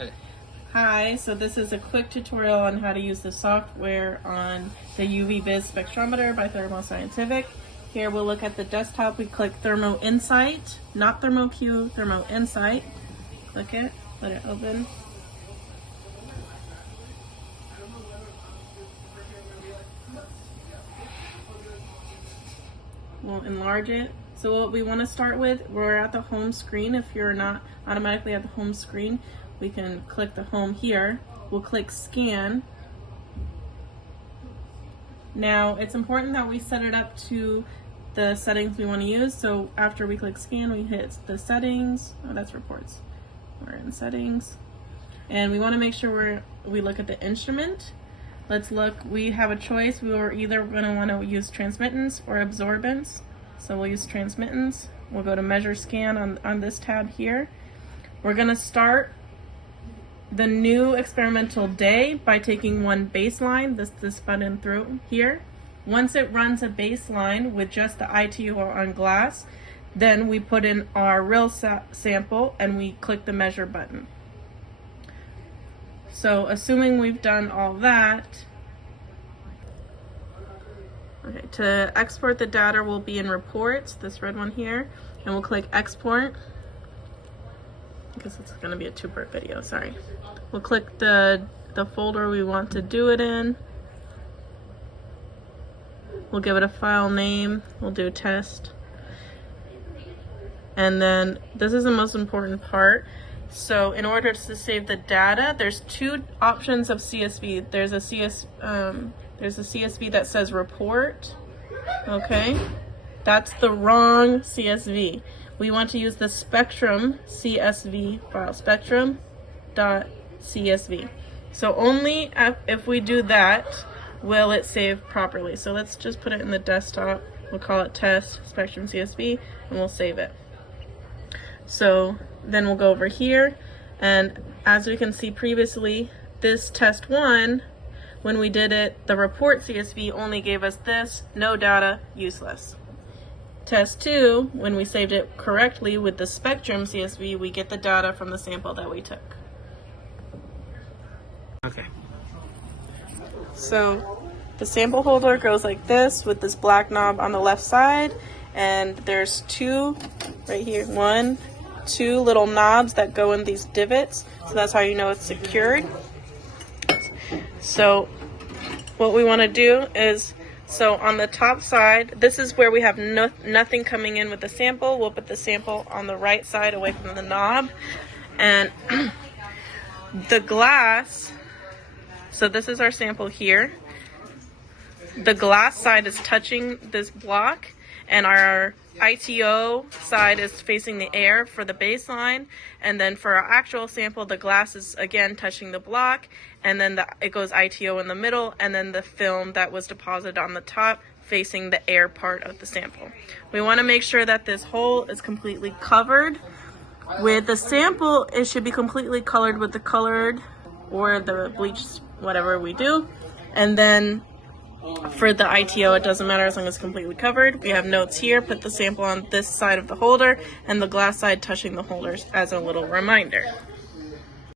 Okay. Hi, so this is a quick tutorial on how to use the software on the UV-Vis Spectrometer by Thermo Scientific. Here we'll look at the desktop. We click Thermo Insight, not Thermo Q, Thermo Insight. Click it, let it open. We'll enlarge it. So what we want to start with, we're at the home screen. If you're not automatically at the home screen, we can click the home here. We'll click scan. Now it's important that we set it up to the settings we want to use. So after we click scan, we hit the settings. Oh, that's reports. We're in settings. And we want to make sure we look at the instrument. Let's look, we have a choice. We are either going to want to use transmittance or absorbance. So we'll use transmittance. We'll go to measure scan on this tab here. We're going to start the new experimental day by taking one baseline, this button through here. Once it runs a baseline with just the ITO on glass, then we put in our real sample and we click the measure button. So assuming we've done all that, okay, to export the data will be in reports, this red one here, and we'll click export. I guess it's going to be a two-part video, sorry. We'll click the folder we want to do it in. We'll give it a file name. We'll do test. And then this is the most important part. So in order to save the data, there's two options of CSV. There's a CSV that says report. Okay, that's the wrong CSV. We want to use the Spectrum CSV file, spectrum.csv. So only if we do that will it save properly. So let's just put it in the desktop. We'll call it test Spectrum CSV and we'll save it. So then we'll go over here, and as we can see previously, this test 1, when we did it, the report CSV only gave us this, no data, useless. Test 2, when we saved it correctly with the Spectrum CSV, we get the data from the sample that we took. Okay. So the sample holder goes like this with this black knob on the left side, and there's two right here, 1, 2 little knobs that go in these divots, so that's how you know it's secured. So what we want to do is, so on the top side, this is where we have nothing coming in with the sample. We'll put the sample on the right side away from the knob, and the glass, so this is our sample here. The glass side is touching this block, and our ITO side is facing the air for the baseline, and then for our actual sample, the glass is again touching the block, and then it goes ITO in the middle, and then the film that was deposited on the top facing the air part of the sample. We want to make sure that this hole is completely covered. With the sample, it should be completely colored with the colored or the bleach, whatever we do, and then for the ITO, it doesn't matter as long as it's completely covered. We have notes here, put the sample on this side of the holder and the glass side touching the holders as a little reminder.